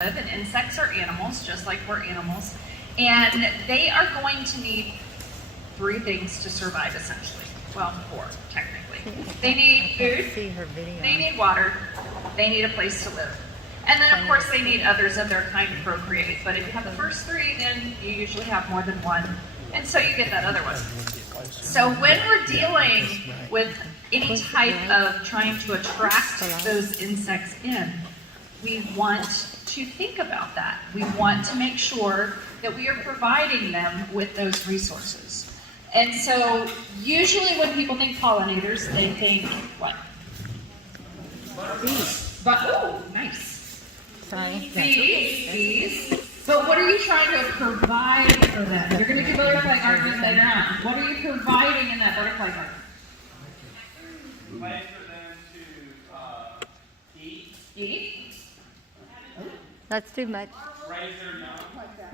And insects are animals, just like we're animals, and they are going to need three things to survive, essentially. Well, four, technically. They need food, they need water, they need a place to live. And then, of course, they need others of their kind to procreate. But if you have the first three, then you usually have more than one, and so you get that other one. So when we're dealing with any type of trying to attract those insects in, we want to think about that. We want to make sure that we are providing them with those resources. And so usually when people think pollinators, they think what? Bees. But, oh, nice. Sorry. Bees. But what are you trying to provide for them? You're going to do butterfly garden in the ground. What are you providing in that butterfly garden? Ways for them to eat. Eat. That's too much. Raise their young.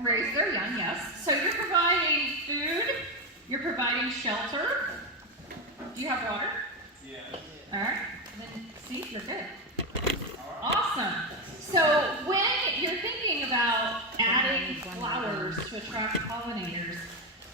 Raise their young, yes. So you're providing food, you're providing shelter. Do you have water? Yeah. All right. Then see, you're good. Awesome. So when you're thinking about adding flowers to attract pollinators,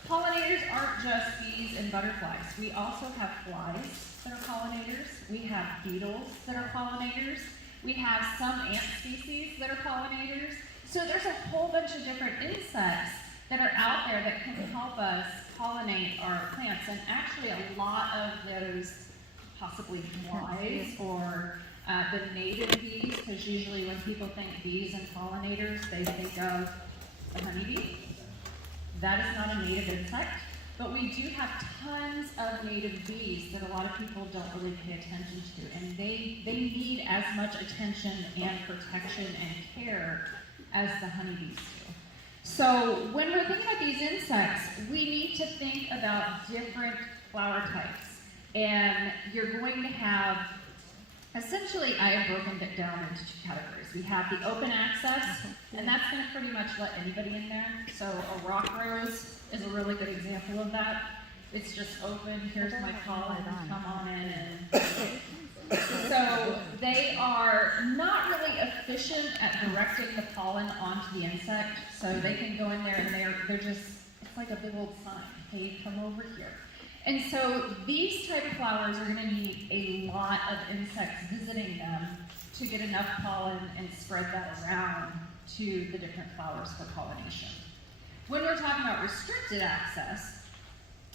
pollinators aren't just bees and butterflies. We also have flies that are pollinators. We have beetles that are pollinators. We have some ant species that are pollinators. So there's a whole bunch of different insects that are out there that can help us pollinate our plants. And actually a lot of those possibly flies or the native bees, because usually when people think bees and pollinators, they think of the honeybee. That is not a native insect. But we do have tons of native bees that a lot of people don't really pay attention to, and they need as much attention and protection and care as the honeybees do. So when we're thinking about these insects, we need to think about different flower types. And you're going to have, essentially, I have broken it down into two categories. We have the open access, and that's going to pretty much let anybody in there. So a rock rose is a really good example of that. It's just open, here's my pollen, come on in. And so they are not really efficient at directing the pollen onto the insect. So they can go in there and they're just, it's like a big old sign, hey, come over here. And so these type of flowers are gonna need a lot of insects visiting them to get enough pollen and spread that around to the different flowers for pollination. When we're talking about restricted access,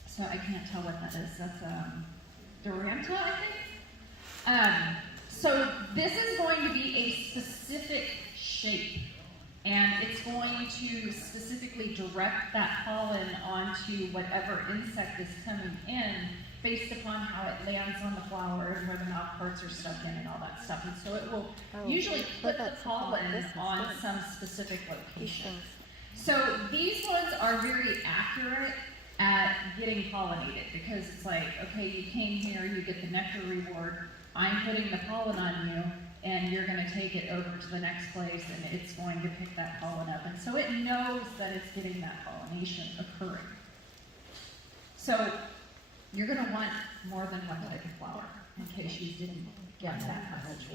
so I can't tell what that is, that's Duranta, I think. So this is going to be a specific shape, and it's going to specifically direct that pollen onto whatever insect is coming in based upon how it lands on the flower and where the mouth parts are stuck in and all that stuff. And so it will usually put the pollen on some specific location. So these ones are very accurate at getting pollinated because it's like, okay, you came here, you get the nectar reward, I'm putting the pollen on you, and you're going to take it over to the next place, and it's going to pick that pollen up. And so it knows that it's getting that pollination occurring. So you're going to want more than one type of flower in case you didn't get that message.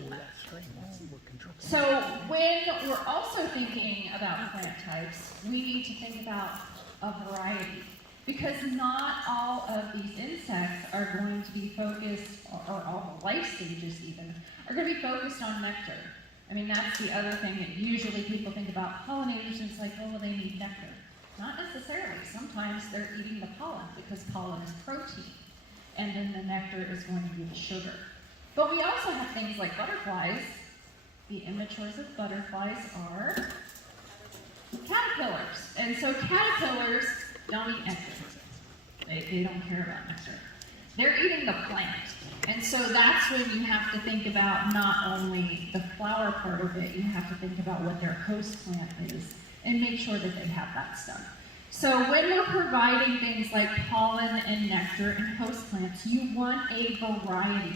So when we're also thinking about plant types, we need to think about a variety. Because not all of these insects are going to be focused, or all the life stages even, are going to be focused on nectar. I mean, that's the other thing that usually people think about pollinators, and it's like, oh, well, they need nectar. Not necessarily. Sometimes they're eating the pollen because pollen is protein, and then the nectar is going to be the sugar. But we also have things like butterflies. The immatures of butterflies are caterpillars. And so caterpillars don't eat nectar. They don't care about nectar. They're eating the plant. And so that's when you have to think about not only the flower part of it, you have to think about what their host plant is and make sure that they have that stuff. So when we're providing things like pollen and nectar and host plants, you want a variety.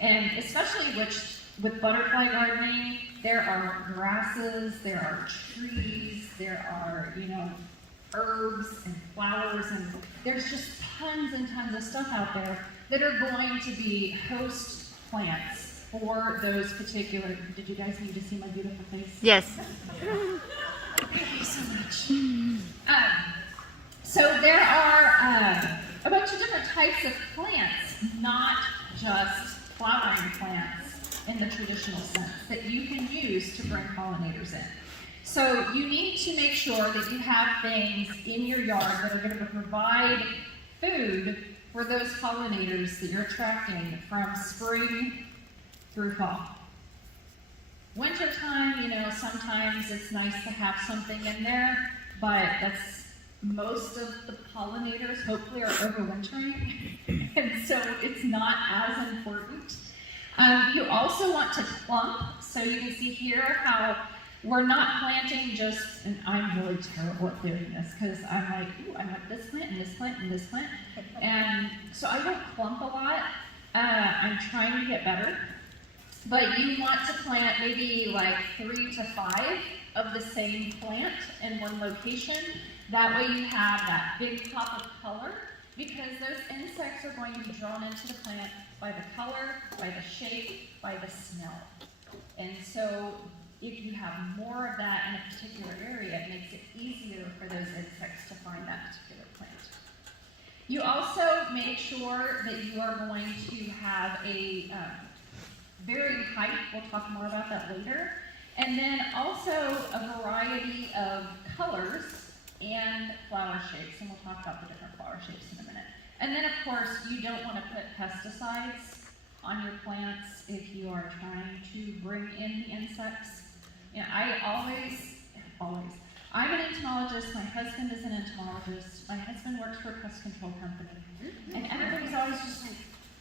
And especially with butterfly gardening, there are grasses, there are trees, there are, herbs and flowers, and there's just tons and tons of stuff out there that are going to be host plants for those particular, did you guys need to see my beautiful face? Yes. Thank you so much. So there are a bunch of different types of plants, not just flowering plants in the traditional sense, that you can use to bring pollinators in. So you need to make sure that you have things in your yard that are going to provide food for those pollinators that you're attracting from spring through fall. Wintertime, you know, sometimes it's nice to have something in there, but that's most of the pollinators hopefully are overwintering, and so it's not as important. You also want to clump, so you can see here how we're not planting just, and I'm really terrible at doing this because I'm like, ooh, I have this plant and this plant and this plant, and so I don't clump a lot. I'm trying to get better, but you want to plant maybe like 3 to 5 of the same plant in one location. That way you have that big pop of color, because those insects are going to be drawn into the plant by the color, by the shape, by the smell. And so if you have more of that in a particular area, it makes it easier for those insects to find that particular plant. You also make sure that you are going to have a varying height. We'll talk more about that later. And then also a variety of colors and flower shapes, and we'll talk about the different flower shapes in a minute. And then, of course, you don't want to put pesticides on your plants if you are trying to bring in the insects. You know, I'm an entomologist, my husband is an entomologist, my husband works for a pest control company, and everybody's always just like,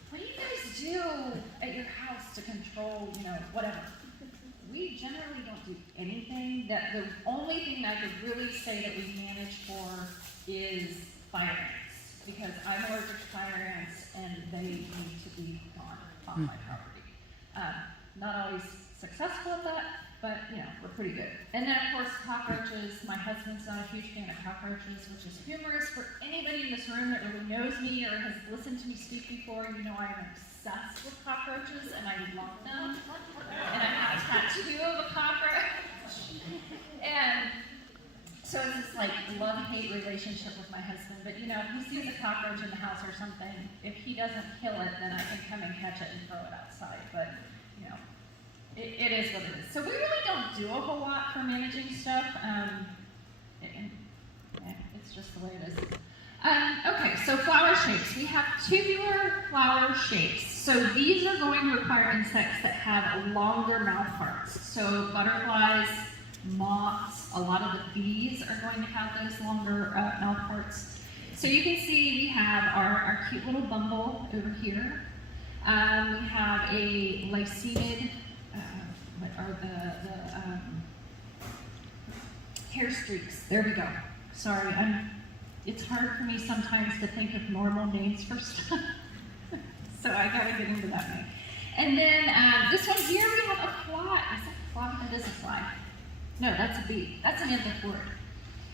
what do you guys do at your house to control, you know, whatever? We generally don't do anything. That the only thing I could really say that we manage for is fire ants, because I'm allergic to fire ants and they need to be gone off my property. Not always successful at that, but you know, we're pretty good. And then of course cockroaches. My husband's not a huge fan of cockroaches, which is humorous for anybody in this room that really knows me or has listened to me speak before. You know I am obsessed with cockroaches and I love them. And I have a tattoo of a cockroach. And so it's this like love-hate relationship with my husband. But you know, if he sees a cockroach in the house or something, if he doesn't kill it, then I can come and catch it and throw it outside. But you know, it is what it is. So we really don't do a whole lot for managing stuff. It's just the way it is. Okay, so flower shapes. We have tubular flower shapes. So these are going to require insects that have longer mouth parts. So butterflies, moths, a lot of the bees are going to have those longer mouth parts. So you can see we have our cute little bumble over here. We have a lycaenid, what are the hair streaks. There we go. Sorry, it's hard for me sometimes to think of normal names for stuff. So I gotta get into that name. And then this one here, we have a fly. Is that a fly? That is a fly. No, that's a bee. That's an anthophoriid.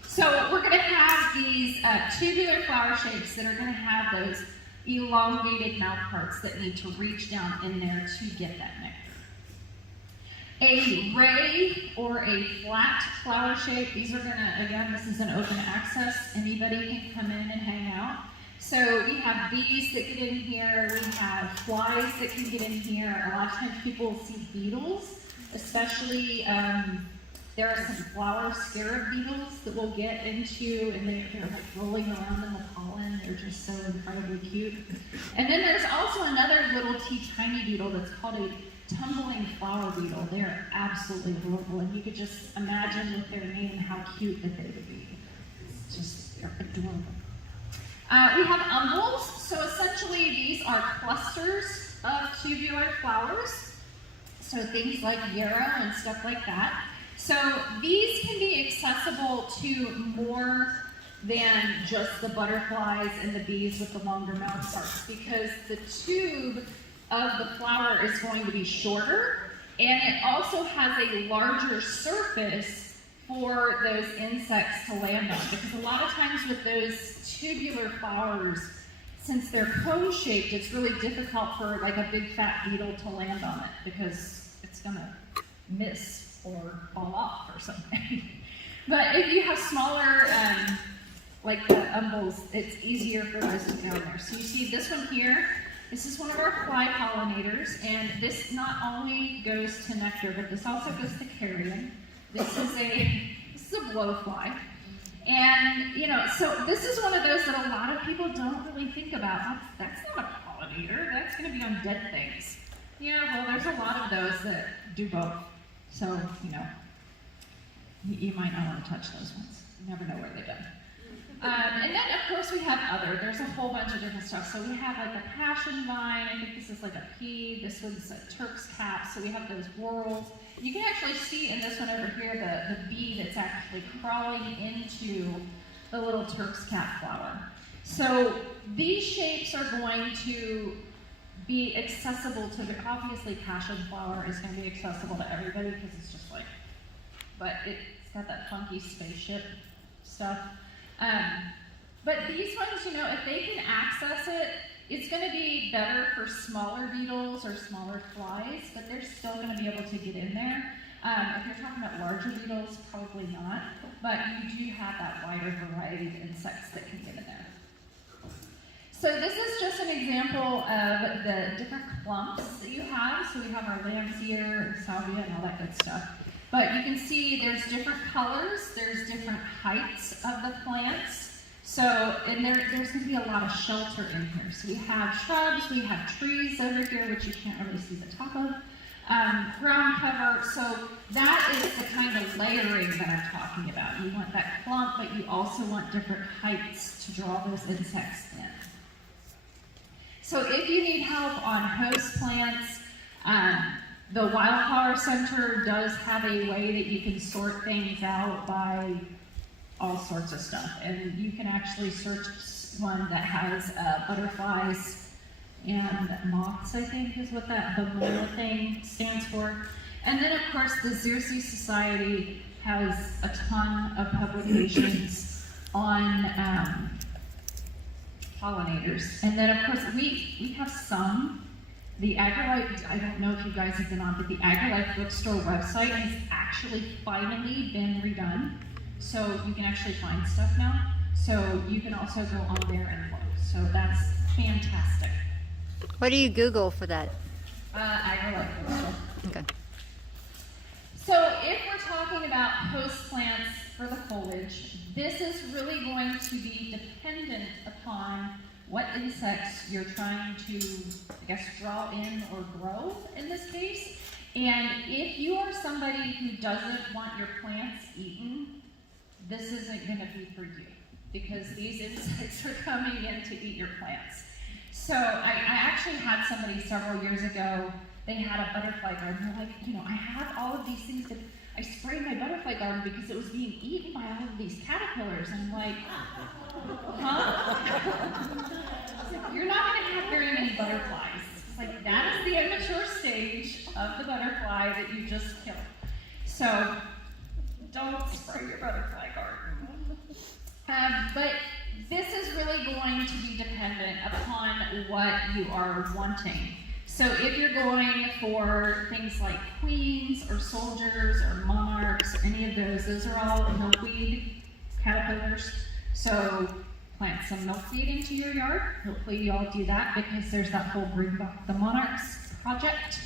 So we're gonna have these tubular flower shapes that are gonna have those elongated mouth parts that need to reach down in there to get that nectar. A ray or a flat flower shape, these are gonna, again, this is an open access, anybody can come in and hang out. So we have bees that get in here, we have flies that can get in here. A lot of times people will see beetles, especially there are some flower scarab beetles that we'll get into, and they're like rolling around in the pollen. They're just so incredibly cute. And then there's also another little tiny beetle that's called a tumbling flower beetle. They're absolutely adorable, and you could just imagine with their name how cute that they would be. It's just, they're adorable. We have umbels. So essentially these are clusters of tubular flowers. So things like yarrow and stuff like that. So these can be accessible to more than just the butterflies and the bees with the longer mouth parts, because the tube of the flower is going to be shorter, and it also has a larger surface for those insects to land on, because a lot of times with those tubular flowers, since they're cone-shaped, it's really difficult for like a big fat beetle to land on it because it's gonna miss or fall off or something. But if you have smaller, like the umbels, it's easier for those to go in there. So you see this one here, this is one of our fly pollinators, and this not only goes to nectar, but this also goes to carrion. This is a blowfly. And, you know, so this is one of those that a lot of people don't really think about. That's not a pollinator, that's gonna be on dead things. Yeah, well, there's a lot of those that do both. So, you know, you might not want to touch those ones. You never know where they've been. And then, of course, we have there's a whole bunch of different stuff. So we have like a passion vine. I think this is like a pea. This one's a Turk's cap. So we have those whorls. You can actually see in this one over here the bee that's actually crawling into the little Turk's cap flower. So these shapes are going to be accessible to obviously passion flower is going to be accessible to everybody because it's just like, but it's got that funky spaceship stuff. But these ones, you know, if they can access it, it's going to be better for smaller beetles or smaller flies, but they're still going to be able to get in there. If you're talking about larger beetles, probably not, but you do have that wider variety of insects that can get in there. So this is just an example of the different clumps that you have. So we have our lamb's ear and salvia and all that good stuff. But you can see there's different colors, there's different heights of the plants. So, and there's going to be a lot of shelter in here. So we have shrubs, we have trees over here, which you can't really see the top of. Ground cover, so that is the kind of layering that I'm talking about. You want that clump, but you also want different heights to draw those insects in. So if you need help on host plants, the Wildflower Center does have a way that you can sort things out by all sorts of stuff. And you can actually search one that has butterflies and moths, I think is what that the thing stands for. And then of course the Xerces Society has a ton of publications on pollinators. And then of course we have some. The AgriLife, I don't know if you guys have been on, but the AgriLife bookstore website has actually finally been redone. So you can actually find stuff now. So you can also go on there and look. So that's fantastic. What do you Google for that? AgriLife bookstore. Okay. So if we're talking about host plants for the foliage, this is really going to be dependent upon what insects you're trying to, I guess, draw in or grow in this case. And if you are somebody who doesn't want your plants eaten, this isn't going to be for you because these insects are coming in to eat your plants. So I actually had somebody several years ago, they had a butterfly garden. They're like, you know, I have all of these things that I sprayed my butterfly garden because it was being eaten by all of these caterpillars. And I'm like, huh? You're not going to have very many butterflies. It's like, that is the immature stage of the butterfly that you just killed. So don't spray your butterfly garden. But this is really going to be dependent upon what you are wanting. So if you're going for things like queens or soldiers or monarchs, or any of those are all milkweed caterpillars. So plant some milkweed into your yard. Hopefully you all do that because there's that whole Bring Back the Monarchs project.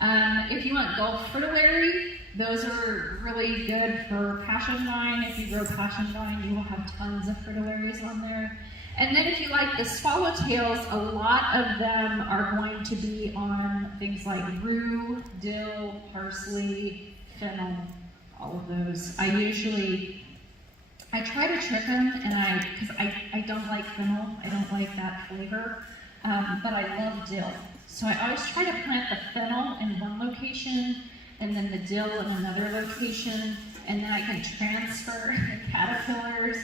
If you want Gulf fritillary, those are really good for passion vine. If you grow passion vine, you will have tons of fritillaries on there. And then if you like the swallowtails, a lot of them are going to be on things like rue, dill, parsley, fennel, all of those. I try to trick them, and because I don't like fennel, I don't like that flavor, but I love dill. So I always try to plant the fennel in one location, and then the dill in another location, and then I can transfer the caterpillars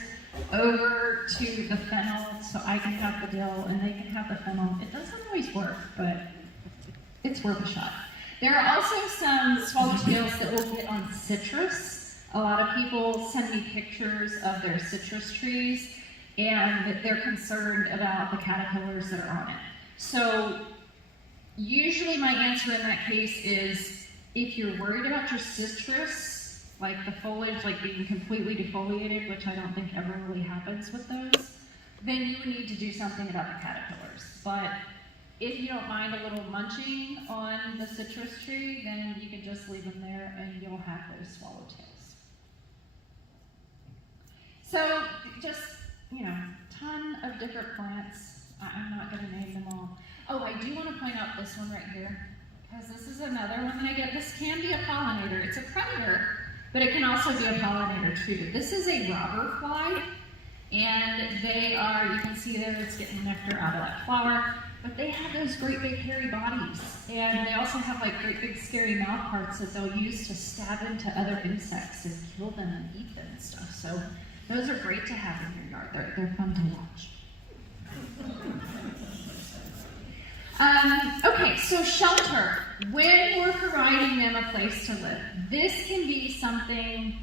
over to the fennel, so I can have the dill and they can have the fennel. It doesn't always work, but it's worth a shot. There are also some swallowtails that will get on citrus. A lot of people send me pictures of their citrus trees, and they're concerned about the caterpillars that are on it. So usually my answer in that case is, if you're worried about your citrus, like the foliage like being completely defoliated, which I don't think ever really happens with those, then you would need to do something about the caterpillars. But if you don't mind a little munching on the citrus tree, then you can just leave them there and you'll have those swallowtails. So just, ton of different plants. I'm not going to name them all. Oh, I do want to point out this one right here, because this is another one that I get. This can be a pollinator. It's a predator, but it can also be a pollinator too. This is a robber fly, and they are, you can see there it's getting nectar out of that flower, but they have those great big hairy bodies, and they also have like great big scary mouth parts that they'll use to stab into other insects and kill them and eat them and stuff. So those are great to have in your yard. They're fun to watch. Okay, so shelter. When we're providing them a place to live, this can be something,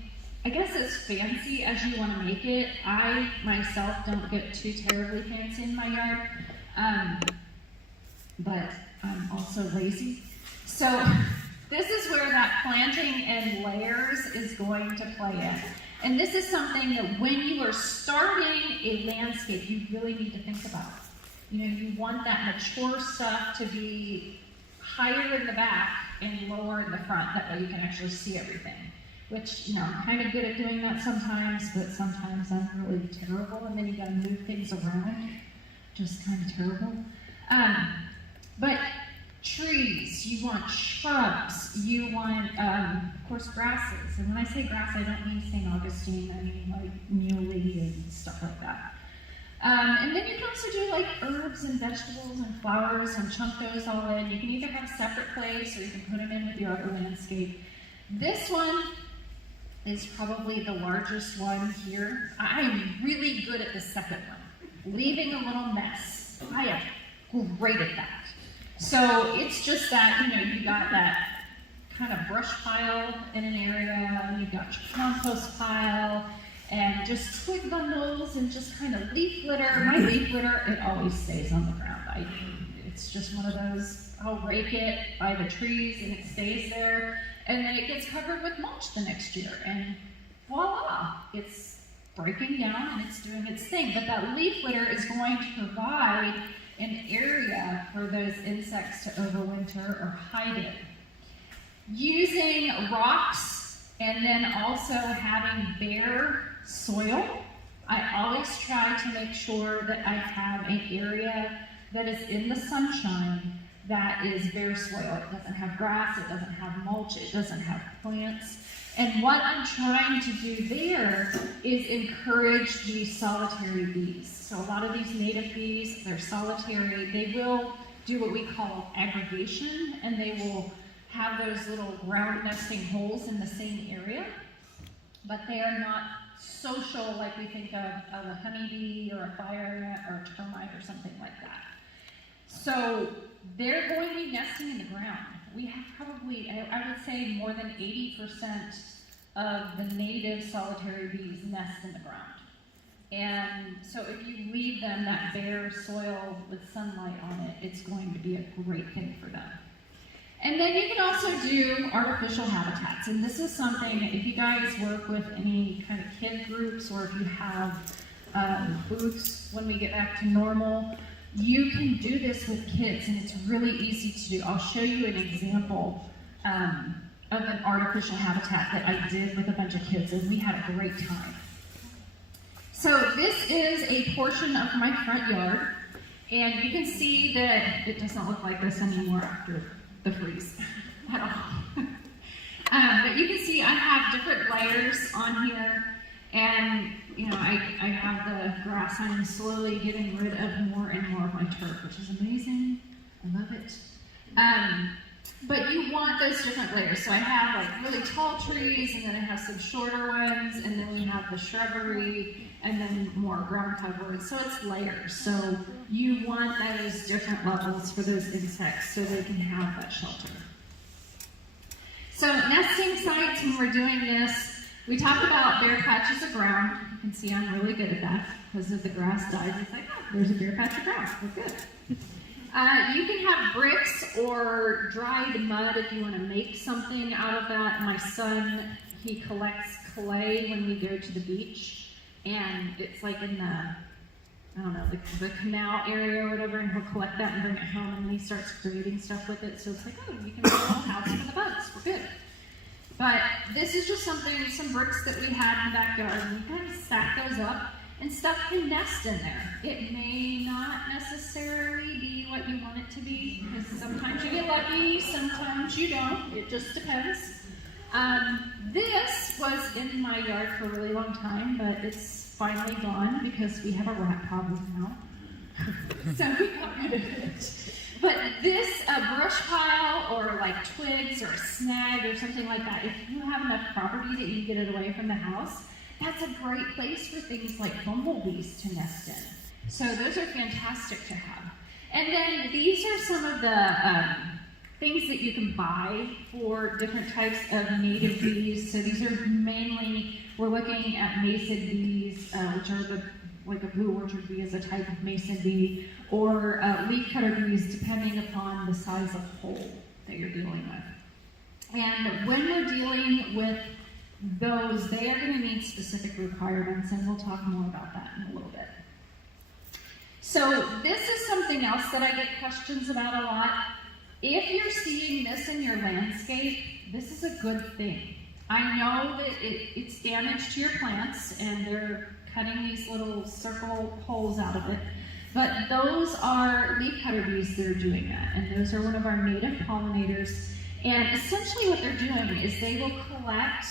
I guess, as fancy as you want to make it. I myself don't get too terribly fancy in my yard, but I'm also lazy. So this is where that planting and layers is going to play in. And this is something that when you are starting a landscape, you really need to think about. You want that mature stuff to be higher in the back and lower in the front. That way you can actually see everything. Which, I'm kind of good at doing that sometimes, but sometimes I'm really terrible, and then you gotta move things around. Just kind of terrible. But trees, you want shrubs, you want, of course, grasses. And when I say grass, I don't mean St. Augustine, I mean like muley and stuff like that. And then you can also do like herbs and vegetables and flowers and chunk those all in. You can either have a separate place or you can put them in with your other landscape. This one is probably the largest one here. I'm really good at the second one, leaving a little mess. I am great at that. So it's just that, you got that kind of brush pile in an area, you've got your compost pile, and just twig bundles and just kind of leaf litter. My leaf litter, it always stays on the ground. It's just one of those, I'll rake it by the trees and it stays there, and then it gets covered with mulch the next year, and voila, it's breaking down and it's doing its thing. But that leaf litter is going to provide an area for those insects to overwinter or hide in. Using rocks and then also having bare soil, I always try to make sure that I have an area that is in the sunshine that is bare soil. It doesn't have grass, it doesn't have mulch, it doesn't have plants. And what I'm trying to do there is encourage these solitary bees. So a lot of these native bees, they're solitary. They will do what we call aggregation, and they will have those little ground nesting holes in the same area, but they are not social like we think of a honeybee or a fire ant or a termite or something like that. So they're going to be nesting in the ground. We have probably, I would say, more than 80% of the native solitary bees nest in the ground. And so if you leave them that bare soil with sunlight on it, it's going to be a great thing for them. And then you can also do artificial habitats. And this is something, if you guys work with any kind of kid groups, or if you have booths when we get back to normal, you can do this with kids, and it's really easy to do. I'll show you an example of an artificial habitat that I did with a bunch of kids, and we had a great time. So this is a portion of my front yard, and you can see that it doesn't look like this anymore after the freeze at all. But you can see I have different layers on here, and I have the grass. I'm slowly getting rid of more and more of my turf, which is amazing. I love it. But you want those different layers. So I have like really tall trees, and then I have some shorter ones, and then we have the shrubbery, and then more ground cover. So it's layers. So you want those different levels for those insects so they can have that shelter. So nesting sites, when we're doing this, We talked about bare patches of ground. You can see I'm really good at that because if the grass dies, it's like, oh, there's a bare patch of ground. We're good. You can have bricks or dried mud if you want to make something out of that. My son, he collects clay when we go to the beach, and it's like in the, I don't know, the canal area or whatever, and he'll collect that and bring it home, and then he starts creating stuff with it. So it's like, oh, you can make a little house for the bugs. We're good. But this is just something, some bricks that we had in the backyard, and we kind of stack those up, and stuff can nest in there. It may not necessarily be what you want it to be, because sometimes you get lucky, sometimes you don't. It just depends. This was in my yard for a really long time, but it's finally gone because we have a rat problem now. So we got rid of it. But this brush pile or like twigs or a snag or something like that, if you have enough property that you get it away from the house, that's a great place for things like bumblebees to nest in. So those are fantastic to have. And then these are some of the things that you can buy for different types of native bees. So these are mainly, we're looking at mason bees, which are like a blue orchard bee is a type of mason bee, or leafcutter bees, depending upon the size of hole that you're dealing with. And when we're dealing with those, they are going to need specific requirements, and we'll talk more about that in a little bit. So this is something else that I get questions about a lot. If you're seeing this in your landscape, this is a good thing. I know that it's damage to your plants, and they're cutting these little circle holes out of it, but those are leafcutter bees that are doing that, and those are one of our native pollinators. And essentially what they're doing is they will collect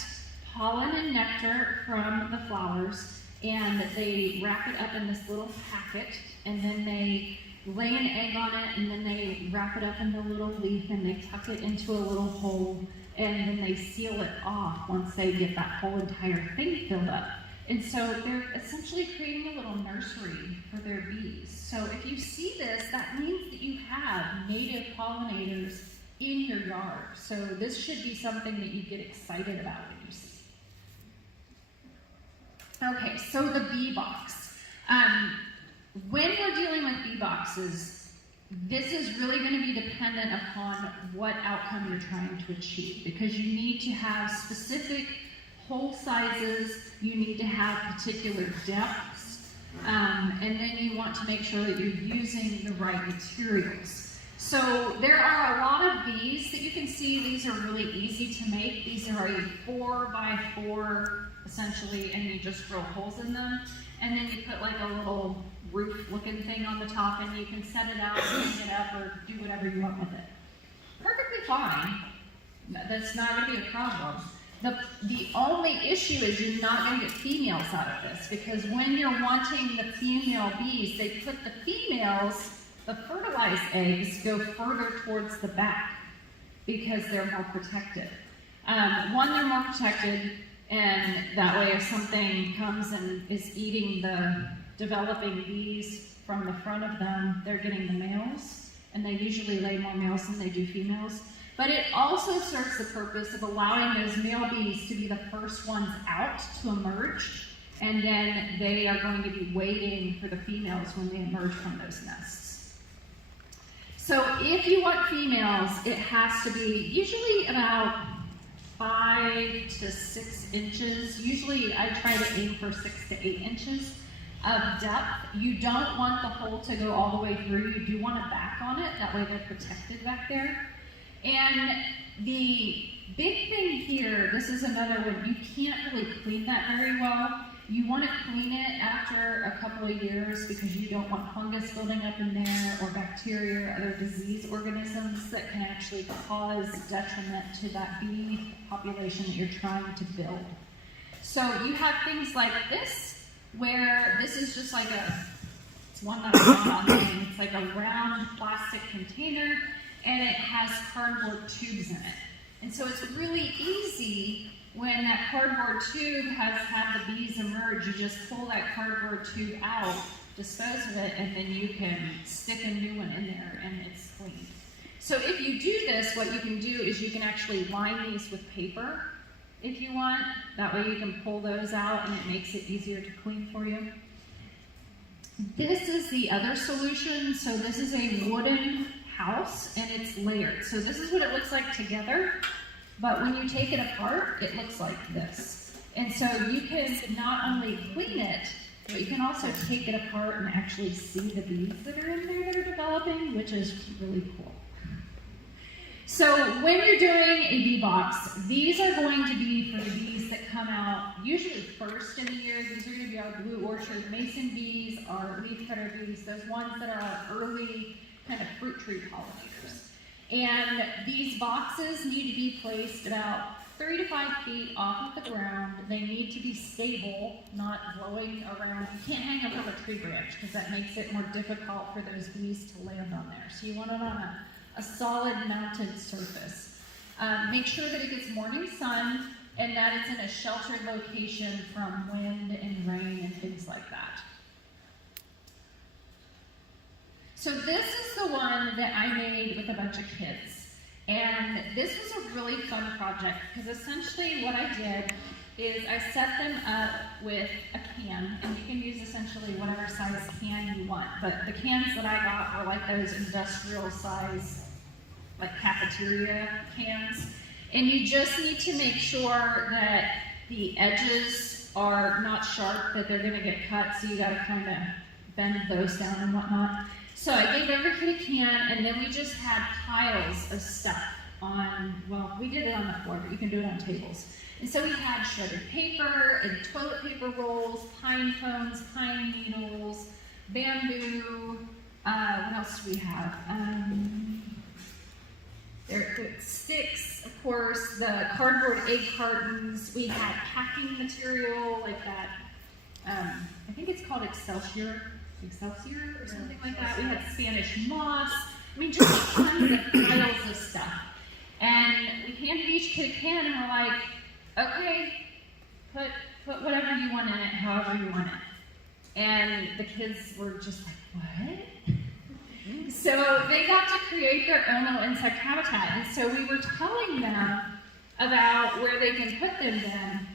pollen and nectar from the flowers, and they wrap it up in this little packet, and then they lay an egg on it, and then they wrap it up in the little leaf, and they tuck it into a little hole, and then they seal it off once they get that whole entire thing filled up. And so they're essentially creating a little nursery for their bees. So if you see this, that means that you have native pollinators in your yard. So this should be something that you get excited about when you see. Okay, so the bee box. When we're dealing with bee boxes, this is really going to be dependent upon what outcome you're trying to achieve, because you need to have specific hole sizes, you need to have particular depths, and then you want to make sure that you're using the right materials. So there are a lot of bees that you can see. These are really easy to make. These are a 4x4 essentially, and you just drill holes in them, and then you put like a little roof looking thing on the top, and you can set it out, hang it up, or do whatever you want with it. Perfectly fine. That's not going to be a problem. The only issue is you're not going to get females out of this, because when you're wanting the female bees, they put the females, the fertilized eggs, go further towards the back because they're more protected. One, they're more protected, and that way if something comes and is eating the developing bees from the front of them, they're getting the males, and they usually lay more males than they do females. But it also serves the purpose of allowing those male bees to be the first ones out to emerge, and then they are going to be waiting for the females when they emerge from those nests. So if you want females, it has to be usually about 5 to 6 inches. Usually I try to aim for 6 to 8 inches of depth. You don't want the hole to go all the way through. You do want a back on it, that way they're protected back there. And the big thing here, this is another one, you can't really clean that very well. You want to clean it after a couple of years because you don't want fungus building up in there, or bacteria or other disease organisms that can actually cause detriment to that bee population that you're trying to build. So you have things like this, where this is just like it's one that I found online. It's like a round plastic container, and it has cardboard tubes in it. And so it's really easy when that cardboard tube has had the bees emerge. You just pull that cardboard tube out, dispose of it, and then you can stick a new one in there and it's clean. So if you do this, what you can do is you can actually line these with paper, if you want. That way you can pull those out and it makes it easier to clean for you. This is the other solution. So this is a wooden house and it's layered. So this is what it looks like together, but when you take it apart, it looks like this. And so you can not only clean it, but you can also take it apart and actually see the bees that are in there that are developing, which is really cool. So when you're doing a bee box, these are going to be for the bees that come out usually first in the year. These are going to be our blue orchard mason bees, our leafcutter bees, those ones that are our early kind of fruit tree pollinators. And these boxes need to be placed about 3 to 5 feet off of the ground. They need to be stable, not blowing around. You can't hang them from a tree branch because that makes it more difficult for those bees to land on there. So you want it on a solid mounted surface. Make sure that it gets morning sun and that it's in a sheltered location from wind and rain and things like that. So this is the one that I made with a bunch of kids. And this was a really fun project because essentially what I did is I set them up with a can, and you can use essentially whatever size can you want. But the cans that I got were like those industrial size, like cafeteria cans. And you just need to make sure that the edges are not sharp, that they're gonna get cut, so you gotta kind of bend those down and whatnot. So I gave every kid a can, and then we just had piles of stuff on, well, we did it on the floor, but you can do it on tables. And so we had shredded paper and toilet paper rolls, pine cones, pine needles, bamboo, what else do we have? There sticks, of course, the cardboard egg cartons. We had packing material like that. I think it's called Excelsior or something like that. We had Spanish moss. I mean, just tons of piles of stuff. And we handed each kid a can and we're like, okay, put whatever you want in it, however you want it. And the kids were just like, what? So they got to create their own little insect habitat. And so we were telling them about where they can put them then.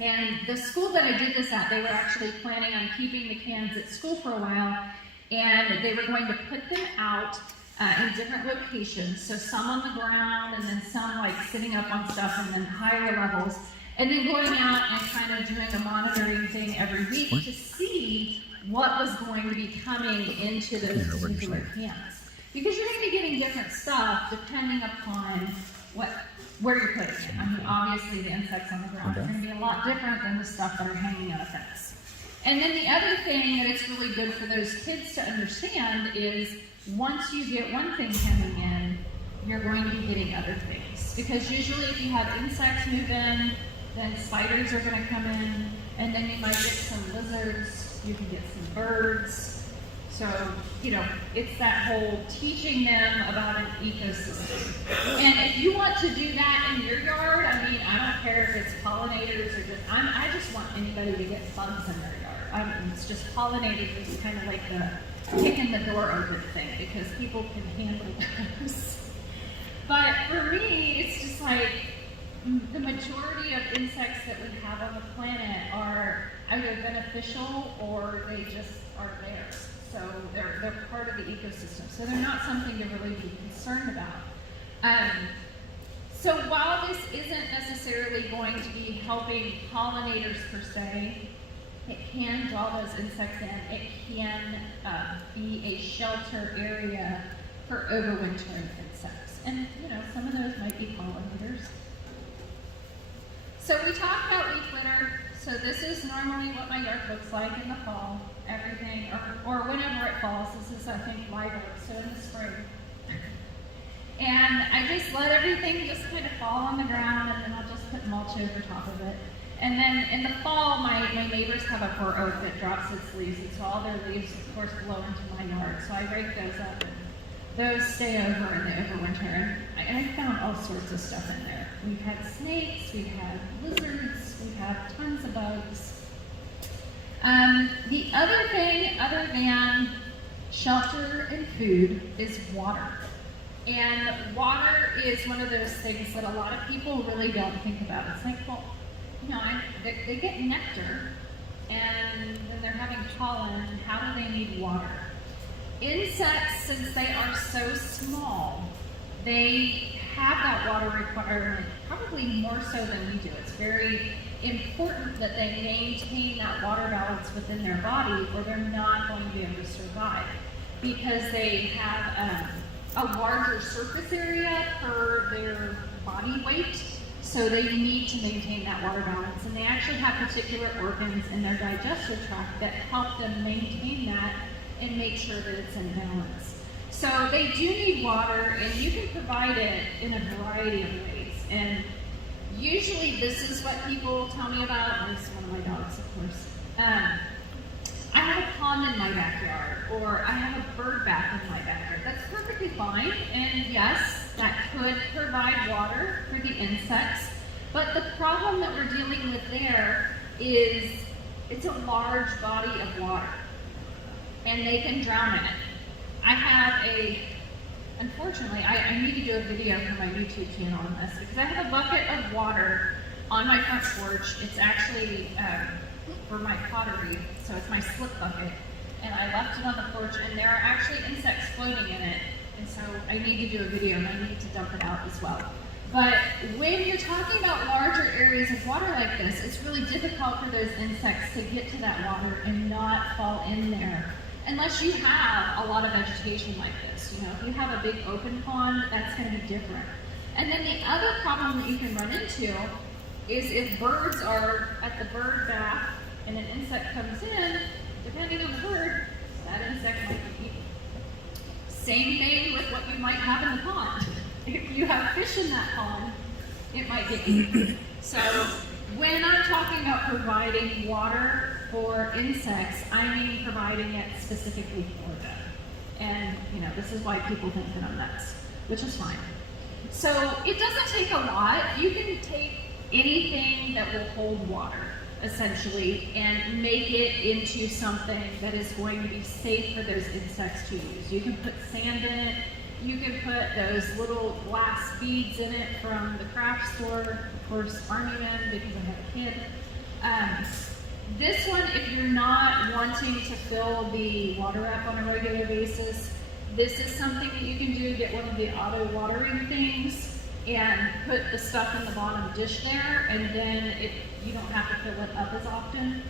And the school that I did this at, they were actually planning on keeping the cans at school for a while, and they were going to put them out in different locations. So some on the ground, and then some like sitting up on stuff, and then higher levels. And then going out and kind of doing a monitoring thing every week to see what was going to be coming into those particular cans. Because you're going to be getting different stuff depending upon where you're putting it. I mean, obviously the insects on the ground are going to be a lot different than the stuff that are hanging on a fence. And then the other thing that it's really good for those kids to understand is once you get one thing coming in, you're going to be getting other things. Because usually if you have insects move in, then spiders are going to come in, and then you might get some lizards, you can get some birds. So, you know, it's that whole teaching them about an ecosystem. And if you want to do that in your yard, I mean, I don't care if it's pollinators or just, I just want anybody to get bugs in their yard. It's just pollinating is kind of like the kicking the door open thing because people can handle those. But for me, it's just like the majority of insects that we have on the planet are either beneficial or they just are there. So they're part of the ecosystem. So they're not something to really be concerned about. So while this isn't necessarily going to be helping pollinators per se, it can draw those insects in. It can be a shelter area for overwintering insects. And you know, some of those might be pollinators. So we talked about leaf litter. So this is normally what my yard looks like in the fall. Everything, or whenever it falls. This is, I think, live oak, so in the spring. And I just let everything just kind of fall on the ground, and then I'll just put mulch over top of it. And then in the fall, my neighbors have a bur oak that drops its leaves, and so all their leaves, of course, blow into my yard. So I rake those up, and those stay over in the overwinter. And I found all sorts of stuff in there. We've had snakes, we've had lizards, we've had tons of bugs. The other thing, other than shelter and food, is water. And water is one of those things that a lot of people really don't think about. It's like, well, you know, they get nectar, and then they're having pollen. How do they need water? Insects, since they are so small, they have that water requirement probably more so than we do. It's very important that they maintain that water balance within their body, or they're not going to be able to survive, because they have a larger surface area per their body weight, so they need to maintain that water balance. And they actually have particular organs in their digestive tract that help them maintain that and make sure that it's in balance. So they do need water, and you can provide it in a variety of ways. And usually this is what people tell me about, at least one of my dogs, of course. I have a pond in my backyard, or I have a bird bath in my backyard. That's perfectly fine, and yes, that could provide water for the insects, but the problem that we're dealing with there is it's a large body of water, and they can drown in it. I have unfortunately, I need to do a video for my YouTube channel on this, because I have a bucket of water on my front porch. It's actually for my pottery, so it's my slip bucket, and I left it on the porch, and there are actually insects floating in it, and so I need to do a video, and I need to dump it out as well. But when you're talking about larger areas of water like this, it's really difficult for those insects to get to that water and not fall in there, unless you have a lot of vegetation like this. You know, if you have a big open pond, that's going to be different. And then the other problem that you can run into is if birds are at the bird bath and an insect comes in, depending on the bird, that insect might be eaten. Same thing with what you might have in the pond. If you have fish in that pond, it might get eaten. So when I'm talking about providing water for insects, I mean providing it specifically for them. And, you know, this is why people think that I'm nuts, which is fine. So it doesn't take a lot. You can take anything that will hold water, essentially, and make it into something that is going to be safe for those insects to use. You can put sand in it. You can put those little glass beads in it from the craft store. Of course, Army Men, because I have a kid. This one, if you're not wanting to fill the water up on a regular basis, this is something that you can do. Get one of the auto watering things and put the stuff in the bottom dish there, and then you don't have to fill it up as often.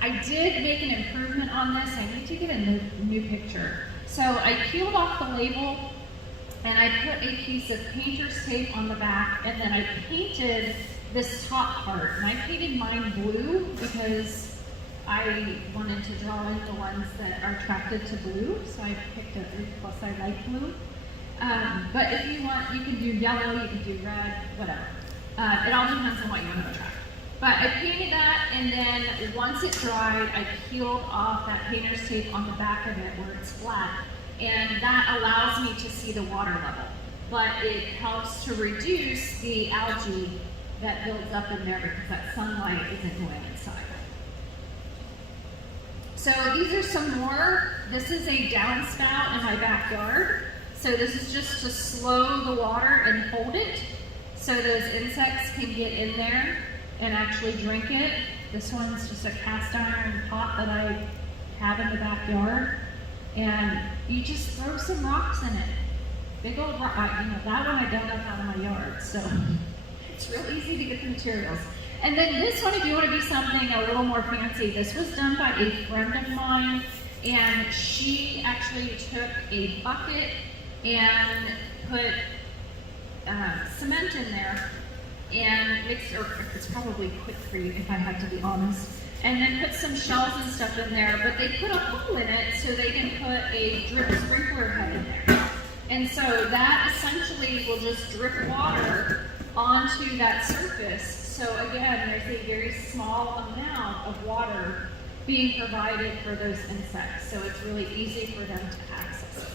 I did make an improvement on this. I need to get a new picture. So I peeled off the label, and I put a piece of painter's tape on the back, and then I painted this top part. And I painted mine blue because I wanted to draw in the ones that are attracted to blue, so I picked a 3+. I like blue. But if you want, you can do yellow, you can do red, whatever. It all depends on what you want to attract. But I painted that, and then once it dried, I peeled off that painter's tape on the back of it where it's flat, and that allows me to see the water level. But it helps to reduce the algae that builds up in there because that sunlight isn't going inside. So these are some more. This is a downspout in my backyard. So this is just to slow the water and hold it so those insects can get in there and actually drink it. This one's just a cast iron pot that I have in the backyard. And you just throw some rocks in it. Big old rock, that one I dug up out of my yard. So it's real easy to get the materials. And then this one, if you want to do something a little more fancy, this was done by a friend of mine, and she actually took a bucket and put cement in there and mixed, or it's probably Quikrete if I have to be honest, and then put some shells and stuff in there, but they put a hole in it so they can put a drip sprinkler head in there. And so that essentially will just drip water onto that surface. So again, there's a very small amount of water being provided for those insects, so it's really easy for them to access it.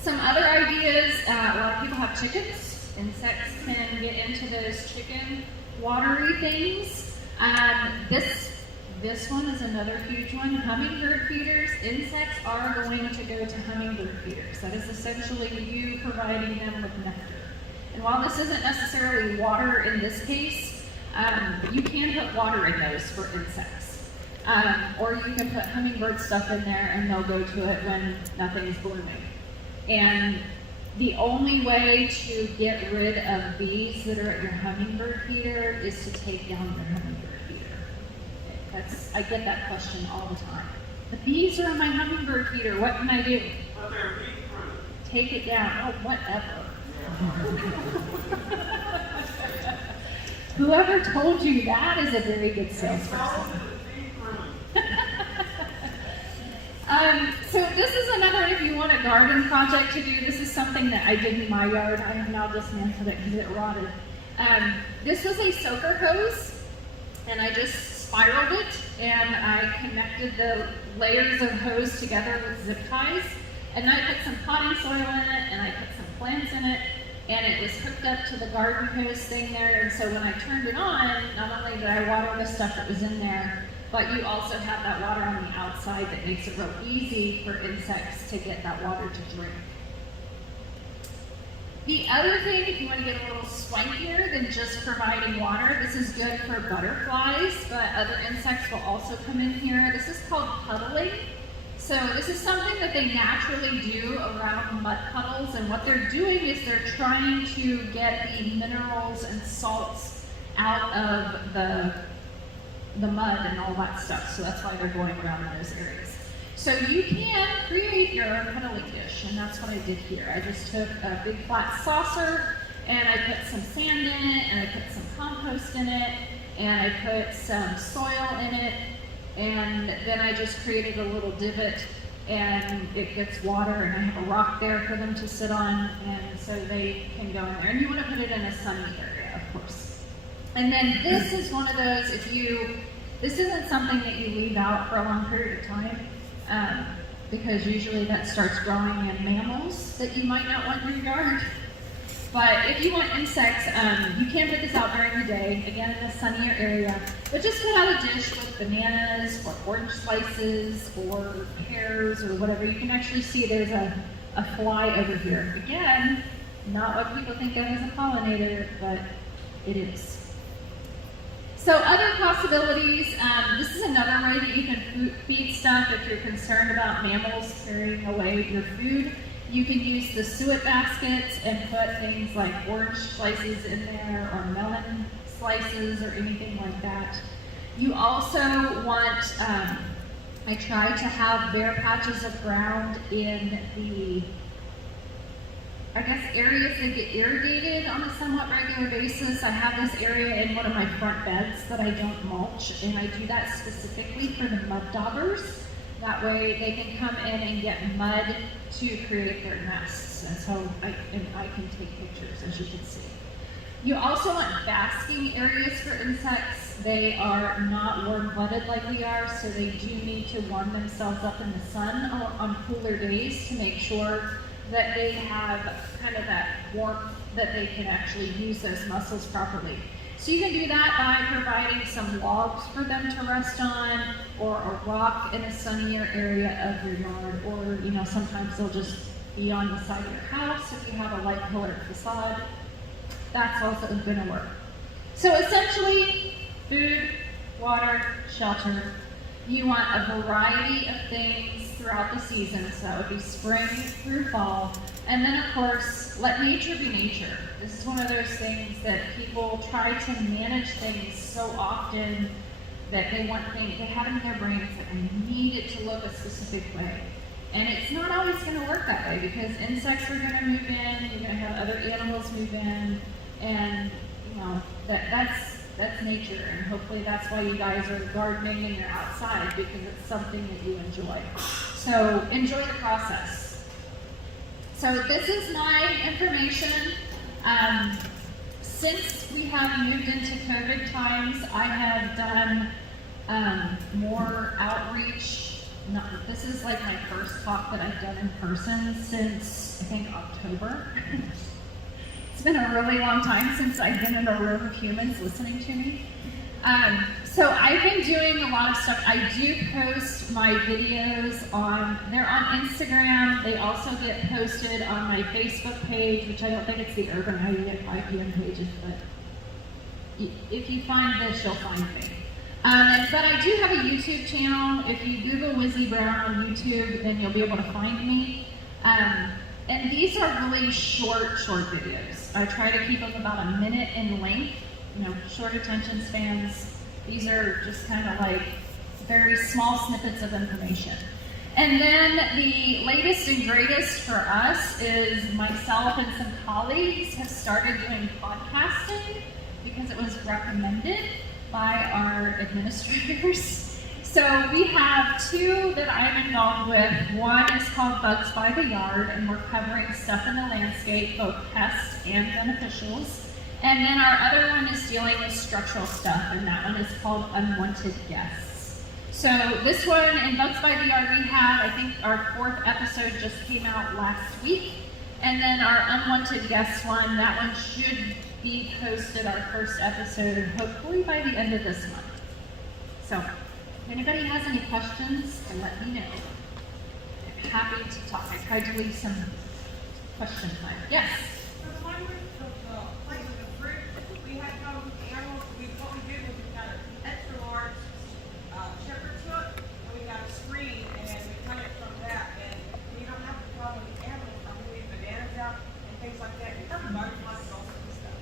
Some other ideas, a lot of people have chickens. Insects can get into those chicken watery things. This one is another huge one. Hummingbird feeders. Insects are going to go to hummingbird feeders. That is essentially you providing them with nectar. And while this isn't necessarily water in this case, you can put water in those for insects. Or you can put hummingbird stuff in there and they'll go to it when nothing's blooming. And the only way to get rid of bees that are at your hummingbird feeder is to take down your hummingbird feeder. I get that question all the time. The bees are on my hummingbird feeder, what can I do? But they're bee fruit. Take it down, oh, whatever. Whoever told you that is a very good salesperson. So this is another, if you want a garden project to do, this is something that I did in my yard. I have now dismantled it because it rotted. This was a soaker hose, and I just spiraled it, and I connected the layers of hose together with zip ties, and then I put some potting soil in it, and I put some plants in it, and it was hooked up to the garden hose thing there, and so when I turned it on, not only did I water the stuff that was in there, but you also have that water on the outside that makes it real easy for insects to get that water to drink. The other thing, if you want to get a little swankier than just providing water, this is good for butterflies, but other insects will also come in here. This is called puddling. So this is something that they naturally do around mud puddles, and what they're doing is they're trying to get the minerals and salts out of the mud and all that stuff. So that's why they're going around those areas. So you can create your own puddling dish, and that's what I did here. I just took a big flat saucer, and I put some sand in it, and I put some compost in it, and I put some soil in it, and then I just created a little divot, and it gets water, and I have a rock there for them to sit on, and so they can go in there. And you want to put it in a sunny area, of course. And then this is one of those, this isn't something that you leave out for a long period of time, because usually that starts growing in mammals that you might not want in your yard. But if you want insects, you can put this out during the day, again in a sunnier area, but just put out a dish with bananas or orange slices or pears or whatever. You can actually see there's a fly over here. Again, not what people think of as a pollinator, but it is. So other possibilities, this is another way that you can feed stuff if you're concerned about mammals carrying away your food. You can use the suet baskets and put things like orange slices in there or melon slices or anything like that. You also want, I try to have bare patches of ground in the areas that get irrigated on a somewhat regular basis. I have this area in one of my front beds that I don't mulch, and I do that specifically for the mud daubers. That way they can come in and get mud to create their nests. And so I can take pictures, as you can see. You also want basking areas for insects. They are not warm-blooded like we are, so they do need to warm themselves up in the sun on cooler days to make sure that they have kind of that warmth that they can actually use those muscles properly. So you can do that by providing some logs for them to rest on, or a rock in a sunnier area of your yard, or sometimes they'll just be on the side of your house if you have a light colored facade. That's also going to work. So essentially, food, water, shelter. You want a variety of things throughout the season, so that would be spring through fall. And then, of course, let nature be nature. This is one of those things that people try to manage things so often that they have in their brains that I need it to look a specific way. And it's not always going to work that way, because insects are going to move in, you're going to have other animals move in, and that's nature, and hopefully that's why you guys are gardening and you're outside, because it's something that you enjoy. So enjoy the process. So this is my information. Since we have moved into COVID times, I have done more outreach. This is like my first talk that I've done in person since, I think, October. It's been a really long time since I've been in a room of humans listening to me. So I've been doing a lot of stuff. I do post my videos they're on Instagram. They also get posted on my Facebook page, which I don't think it's the Urban Idea 5 p.m. pages, but if you find this, you'll find me. But I do have a YouTube channel. If you Google Wizzie Brown on YouTube, then you'll be able to find me. And these are really short videos. I try to keep them about a minute in length, short attention spans. These are just kind of like very small snippets of information. And then the latest and greatest for us is myself and some colleagues have started doing podcasting because it was recommended by our administrators. So we have 2 that I'm involved with. One is called Bugs by the Yard, and we're covering stuff in the landscape, both pests and beneficials. And then our other one is dealing with structural stuff, and that one is called Unwanted Guests. So this one in Bugs by the Yard we have, I think our 4th episode just came out last week. And then our Unwanted Guests one, that one should be posted, our 1st episode, hopefully by the end of this month. So if anybody has any questions, let me know. I'm happy to talk. I tried to leave some question time. Yes?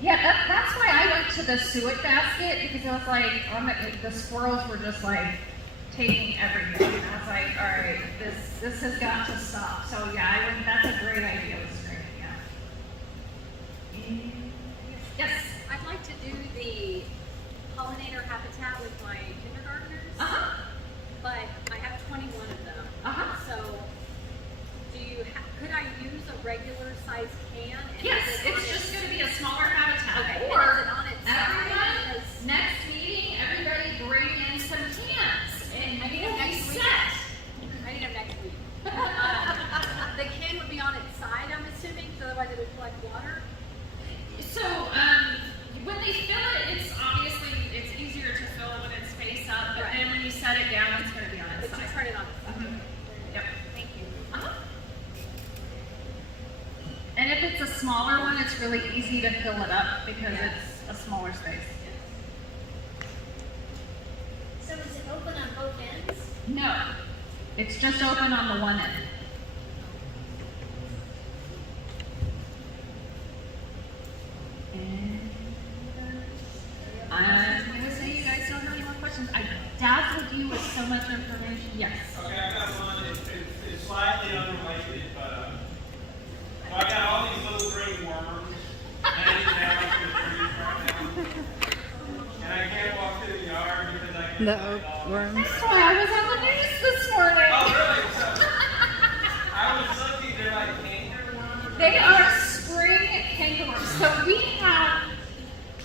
Yeah, that's why I went to the suet basket, because it was like, the squirrels were just like taking everything. And I was like, all right, this has got to stop. So yeah, that's a great idea, the screen, yeah. Yes? I'd like to do the pollinator habitat with my kindergartners, but I have 21 of them. So could I use a regular size can? Yes, it's just going to be a smaller habitat. Okay, or is it on its everyone, side? next meeting, everybody bring in some cans. And I need we'll them be next week. set. I need them next week. The can would be on its side, I'm assuming, so otherwise it would collect water. So when they fill it, it's easier to fill when it's face up, but then when you set it down, it's going to be on its But side. you turn it on its side. Yep. Thank you. And if it's a smaller one, it's really easy to fill it up because it's a smaller space. So is it open on both ends? No, it's just open on the one end. And I'm going to say you guys don't have any more questions. I dazzled you with so much information. Yes. Okay, I got one. It's slightly unrelated, but so I got all these little green worms hanging down to the trees right now, and I can't walk through the yard because I can't. The oak worms. That's why I was on the news this morning. Oh, really? So, I was looking. They're like canker worms. They are spring cankerworms. So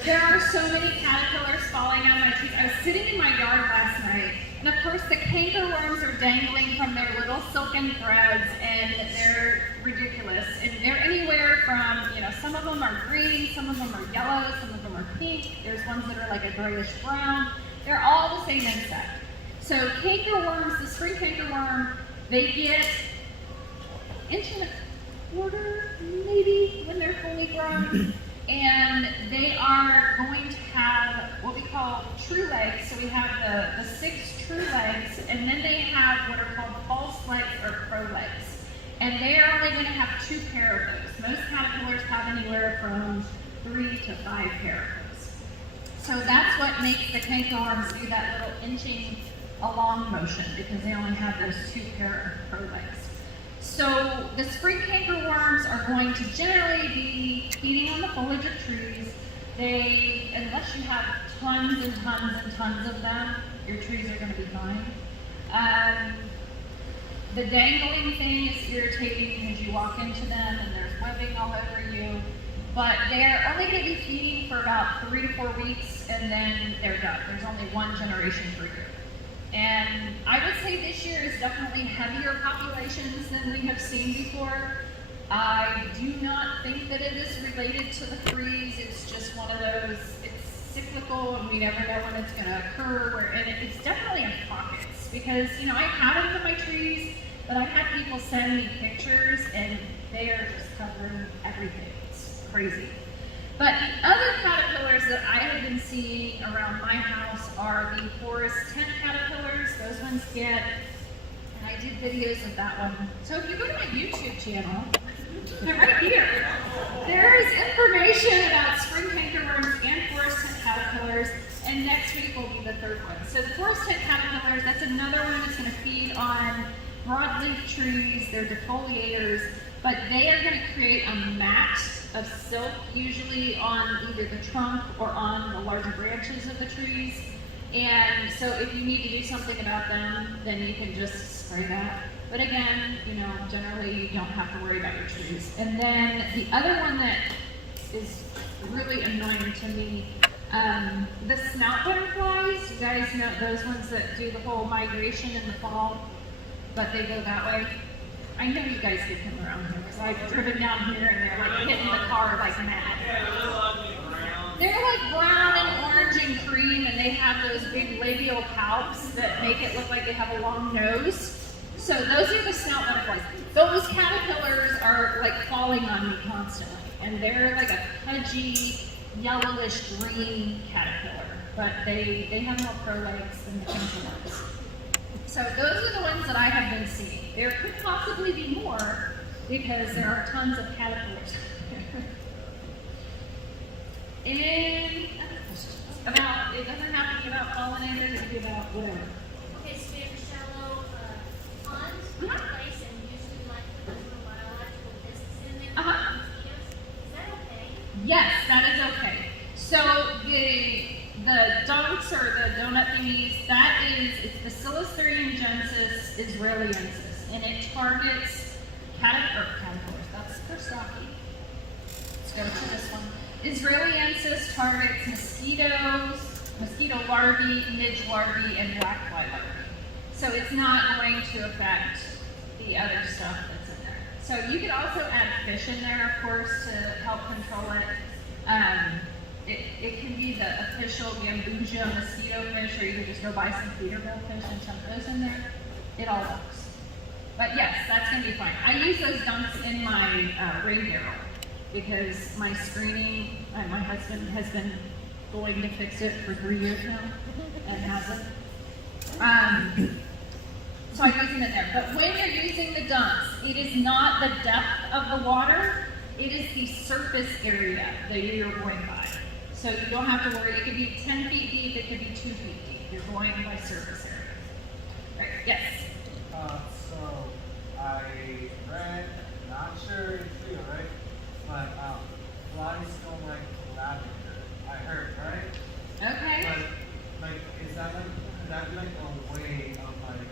there are so many caterpillars falling out of my trees. I was sitting in my yard last night, and of course the cankerworms are dangling from their little silken threads, and they're ridiculous. And they're anywhere from, some of them are green, some of them are yellow, some of them are pink. There's ones that are like a grayish brown. They're all the same insect. So cankerworms, the spring cankerworm, they get inch and a quarter, maybe, when they're fully grown. And they are going to have what we call true legs. So we have the 6 true legs, and then they have what are called false legs or crow legs. And they are only going to have 2 pair of those. Most caterpillars have anywhere from 3 to 5 pair of those. So that's what makes the cankerworms do that little inching along motion, because they only have those 2 pair of crow legs. So the spring cankerworms are going to generally be feeding on the foliage of trees. Unless you have tons and tons and tons of them, your trees are going to be fine. The dangling thing is irritating because you walk into them and there's webbing all over you. But they're only going to be feeding for about 3 to 4 weeks, and then they're done. There's only one generation per year. And I would say this year is definitely heavier populations than we have seen before. I do not think that it is related to the freeze. It's just one of those, it's cyclical and we never know when it's going to occur. And it's definitely in pockets because, you know, I have them in my trees, but I've had people send me pictures and they are just covering everything. It's crazy. But the other caterpillars that I have been seeing around my house are the forest tent caterpillars. Those ones get, and I did videos of that one. So if you go to my YouTube channel, they're right here. There is information about spring cankerworms and forest tent caterpillars, and next week will be the third one. So the forest tent caterpillars, that's another one that's going to feed on broadleaf trees. They're defoliators, but they are going to create a mat of silk, usually on either the trunk or on the larger branches of the trees. And so if you need to do something about them, then you can just spray that. But again, you know, generally you don't have to worry about your trees. And then the other one that is really annoying to me, the snout butterflies. You guys know those ones that do the whole migration in the fall, but they go that way. I know you guys get them around here because I've driven down here and they're like hitting the car like mad. They're like brown and orange and cream, and they have those big labial palps that make it look like they have a long nose. So those are the snout butterflies. Those caterpillars are like falling on me constantly, and they're like a pudgy, yellowish green caterpillar, but they have more pro legs than the pinky ones. So those are the ones that I have been seeing. There could possibly be more because there are tons of caterpillars. And about, it doesn't have to be about pollinators, it can be about whatever. Okay, so we have a shallow pond place, and usually like to put some biological discs in there for mosquitoes. Is that okay? Yes, that is okay. So the dunks or the donut thingies, that is, it's Bacillus thuringiensis israeliensis, and it targets caterpillars. That's for stocky. Let's go to this one. Israeliensis targets mosquitoes, mosquito larvae, midge larvae, and black fly larvae. So it's not going to affect the other stuff that's in there. So you could also add fish in there, of course, to help control it. It can be the official Gambusia mosquito fish, or you could just go buy some feederville fish and chunk those in there. It all works. But yes, that's going to be fine. I use those dunks in my rain barrel because my screening, my husband has been going to fix it for 3 years now and hasn't. So I use them in there. But when you're using the dunks, it is not the depth of the water, it is the surface area that you're going by. So you don't have to worry. It could be 10 feet deep, it could be 2 feet deep. You're going by surface area. Right, yes? So I read, not sure it's real, right? But flies don't like lavender. I heard, right? Okay. But like, is that like a way of like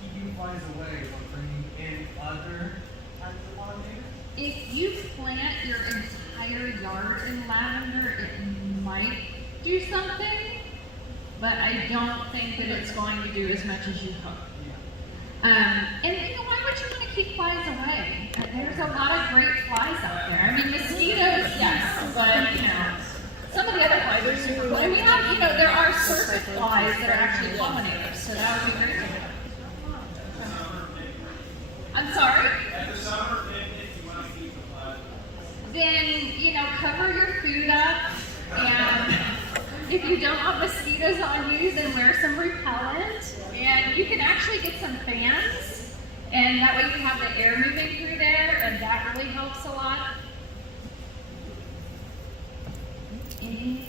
keeping flies away but bringing in other types of pollinators? If you plant your entire yard in lavender, it might do something, but I don't think that it's going to do as much as you hope. Yeah. And you know, why would you want to keep flies away? There's a lot of great flies out there. I mean, mosquitoes, yes, but you know, some of the other flies are super cool. And we have, you know, there are surface flies that are actually pollinators, so that would be great. I'm sorry? At the summer picnic, you want to keep the flies. Then, you know, cover your food up, and if you don't want mosquitoes on you, then wear some repellent, and you can actually get some fans, and that way you have the air moving through there, and that really helps a lot. And